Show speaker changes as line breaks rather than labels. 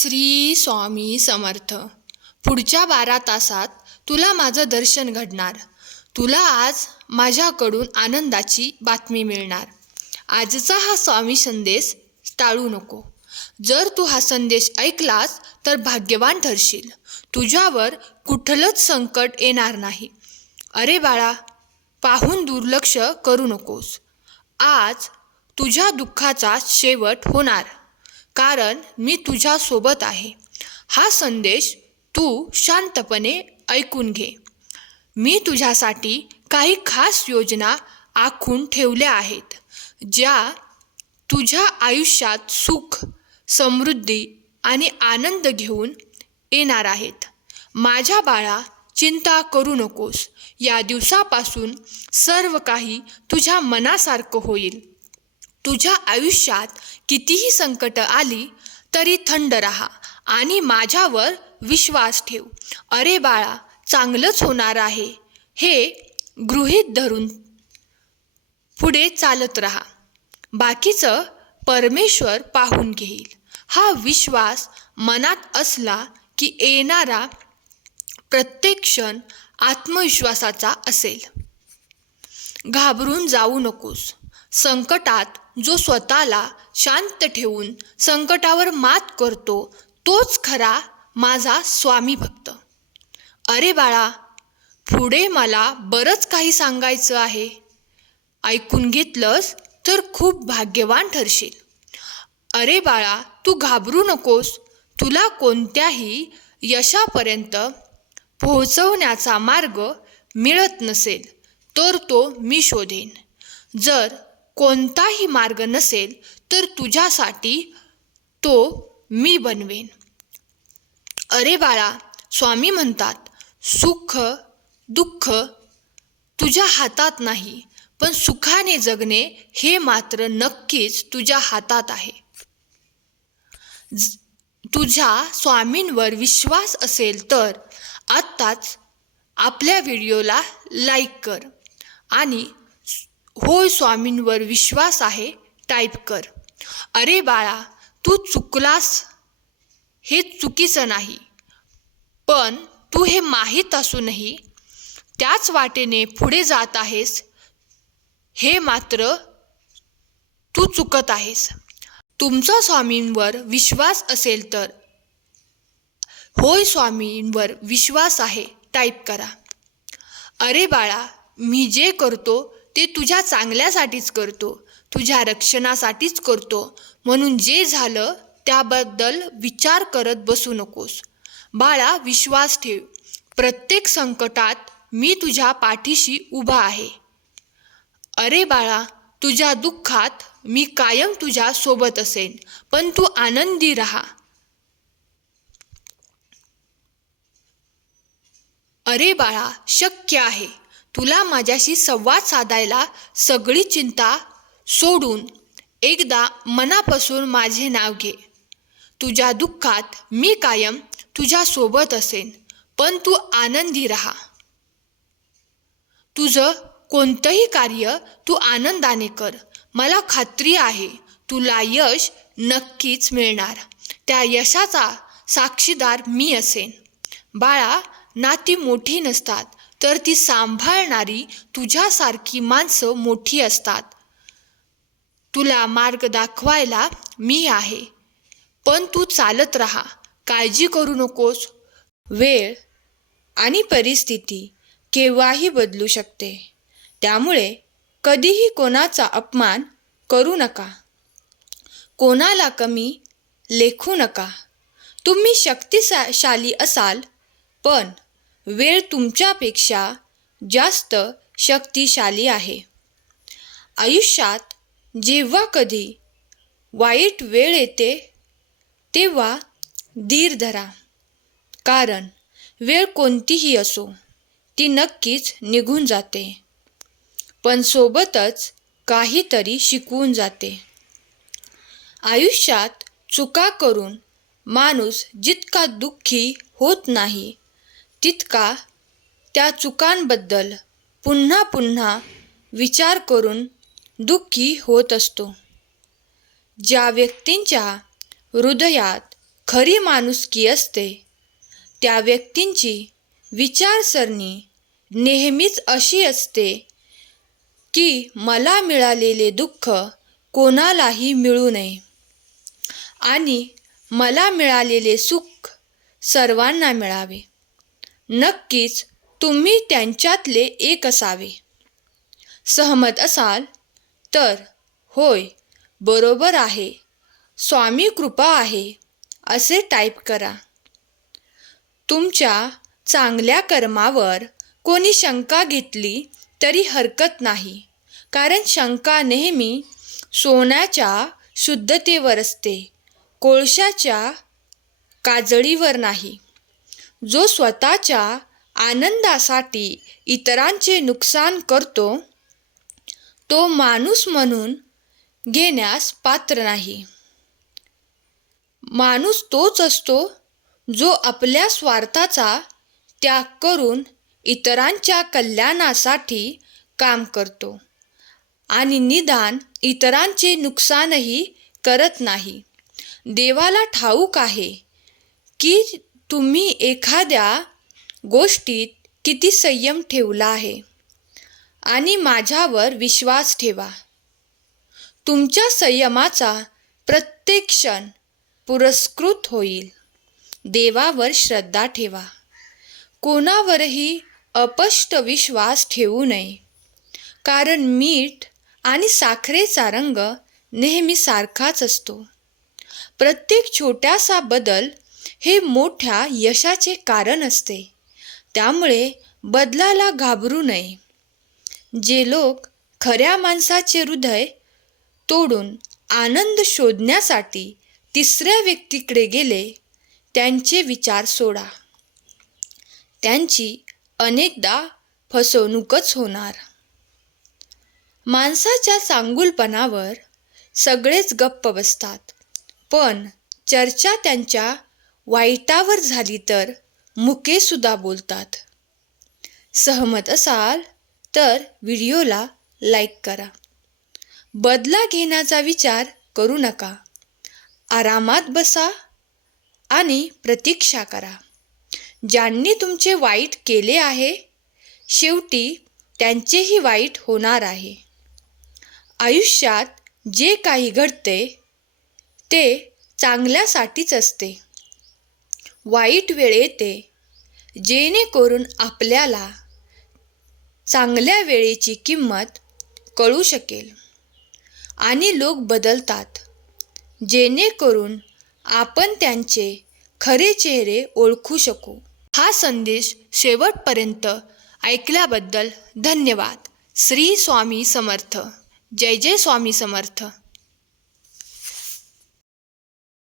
श्री स्वामी समर्थ. पुढच्या बारा तासात तुला माझं दर्शन घडणार. तुला आज माझ्याकडून आनंदाची बातमी मिळणार. आजचा हा स्वामी संदेश टाळू नको. जर तू हा संदेश ऐकलास तर भाग्यवान ठरशील. तुझ्यावर कुठलंच संकट येणार नाही. अरे बाळा पाहून दुर्लक्ष करू नकोस. आज तुझ्या दुःखाचा शेवट होणार. कारण मी तुझ्यासोबत आहे. हा संदेश तू शांतपणे ऐकून घे. मी तुझ्यासाठी काही खास योजना आखून ठेवल्या आहेत ज्या तुझ्या आयुष्यात सुख समृद्धी आणि आनंद घेऊन येणार आहेत. माझ्या बाळा चिंता करू नकोस. या दिवसापासून सर्व काही तुझ्या मनासारखं होईल. तुझ्या आयुष्यात कितीही संकट आली तरी थंड राहा आणि माझ्यावर विश्वास ठेव. अरे बाळा चांगलंच होणार आहे. हे गृहीत धरून पुढे चालत राहा. बाकीचं परमेश्वर पाहून घेईल. हा विश्वास मनात असला की येणारा प्रत्येक क्षण आत्मविश्वासाचा असेल. घाबरून जाऊ नकोस. संकटात जो स्वतःला शांत ठेवून संकटावर मात करतो तोच खरा माझा स्वामी भक्त. अरे बाळा पुढे मला बरंच काही सांगायचं आहे. ऐकून घेतलंस तर खूप भाग्यवान ठरशील. अरे बाळा तू घाबरू नकोस. तुला कोणत्याही यशापर्यंत पोहोचवण्याचा मार्ग मिळत नसेल तर तो मी शोधेन. जर कोणताही मार्ग नसेल तर तुझ्यासाठी तो मी बनवेन. अरे बाळा स्वामी म्हणतात सुख दुःख तुझ्या हातात नाही पण सुखाने जगणे हे मात्र नक्कीच तुझ्या हातात आहे. ज- तुझ्या स्वामींवर विश्वास असेल तर आत्ताच आपल्या व्हिडिओला लाईक कर आणि होय स्वामींवर विश्वास आहे टाईप कर. अरे बाळा तू चुकलास हे चुकीचं नाही. पण तू हे माहीत असूनही त्याच वाटेने पुढे जात आहेस हे मात्र तू चुकत आहेस. तुमचा स्वामींवर विश्वास असेल तर होय स्वामींवर विश्वास आहे टाईप करा. अरे बाळा मी जे करतो ते तुझ्या चांगल्यासाठीच करतो तुझ्या रक्षणासाठीच करतो. म्हणून जे झालं त्याबद्दल विचार करत बसू नकोस. बाळा विश्वास ठेव. प्रत्येक संकटात मी तुझ्या पाठीशी उभा आहे. अरे बाळा तुझ्या दुःखात मी कायम तुझ्या सोबत असेन पण तू आनंदी राहा. अरे बाळा शक्य आहे. तुला माझ्याशी संवाद साधायला सगळी चिंता सोडून एकदा मनापासून माझे नाव घे. तुझ्या दुःखात मी कायम तुझ्यासोबत असेन पण तू आनंदी राहा. तुझं कोणतंही कार्य तू आनंदाने कर. मला खात्री आहे तुला यश नक्कीच मिळणार. त्या यशाचा साक्षीदार मी असेन. बाळा नाती मोठी नसतात. तर ती सांभाळणारी तुझ्यासारखी माणसं मोठी असतात. तुला मार्ग दाखवायला मी आहे. पण तू चालत राहा. काळजी करू नकोस. वेळ आणि परिस्थिती केव्हाही बदलू शकते. त्यामुळे कधीही कोणाचा अपमान करू नका. कोणाला कमी लेखू नका. तुम्ही शक्तिशाली असाल पण वेळ तुमच्यापेक्षा जास्त शक्तिशाली आहे. आयुष्यात जेव्हा कधी वाईट वेळ येते तेव्हा धीर धरा. कारण वेळ कोणतीही असो ती नक्कीच निघून जाते. पण सोबतच काहीतरी शिकवून जाते. आयुष्यात चुका करून माणूस जितका दुःखी होत नाही तितका त्या चुकांबद्दल पुन्हा पुन्हा विचार करून दुःखी होत असतो. ज्या व्यक्तींच्या हृदयात खरी माणुसकी असते त्या व्यक्तींची विचारसरणी नेहमीच अशी असते की मला मिळालेले दुःख कोणालाही मिळू नये आणि मला मिळालेले सुख सर्वांना मिळावे. नक्कीच तुम्ही त्यांच्यातले एक असावे. सहमत असाल तर होय बरोबर आहे. स्वामी कृपा आहे असे टाईप करा. तुमच्या चांगल्या कर्मावर कोणी शंका घेतली तरी हरकत नाही कारण शंका नेहमी सोन्याच्या शुद्धतेवर असते कोळशाच्या काजळीवर नाही. जो स्वतःच्या आनंदासाठी इतरांचे नुकसान करतो तो माणूस म्हणून घेण्यास पात्र नाही. माणूस तोच असतो जो आपल्या स्वार्थाचा त्याग करून इतरांच्या कल्याणासाठी काम करतो आणि निदान इतरांचे नुकसानही करत नाही. देवाला ठाऊक आहे की तुम्ही एखाद्या गोष्टीत किती संयम ठेवला आहे? आणि माझ्यावर विश्वास ठेवा. तुमच्या संयमाचा प्रत्येक क्षण पुरस्कृत होईल. देवावर श्रद्धा ठेवा. कोणावरही अपष्ट विश्वास ठेवू नये. कारण मीठ आणि साखरेचा रंग नेहमी सारखाच असतो. प्रत्येक छोट्यासा बदल हे मोठ्या यशाचे कारण असते. त्यामुळे बदलाला घाबरू नये. जे लोक खऱ्या माणसाचे हृदय तोडून आनंद शोधण्यासाठी तिसऱ्या व्यक्तीकडे गेले त्यांचे विचार सोडा. त्यांची अनेकदा फसवणूकच होणार. माणसाच्या चांगुलपणावर सगळेच गप्प बसतात पण चर्चा त्यांच्या वाईटावर झाली तर मुकेसुद्धा बोलतात. सहमत असाल तर व्हिडिओला लाईक करा. बदला घेण्याचा विचार करू नका. आरामात बसा आणि प्रतीक्षा करा. ज्यांनी तुमचे वाईट केले आहे शेवटी त्यांचेही वाईट होणार आहे. आयुष्यात जे काही घडते ते चांगल्यासाठीच असते. वाईट वेळ येते. जेणेकरून आपल्याला चांगल्या वेळेची किंमत कळू शकेल. आणि लोक बदलतात. जेणेकरून आपण त्यांचे खरे चेहरे ओळखू शकू. हा संदेश शेवटपर्यंत ऐकल्याबद्दल धन्यवाद. श्री स्वामी समर्थ. जय जय स्वामी समर्थ.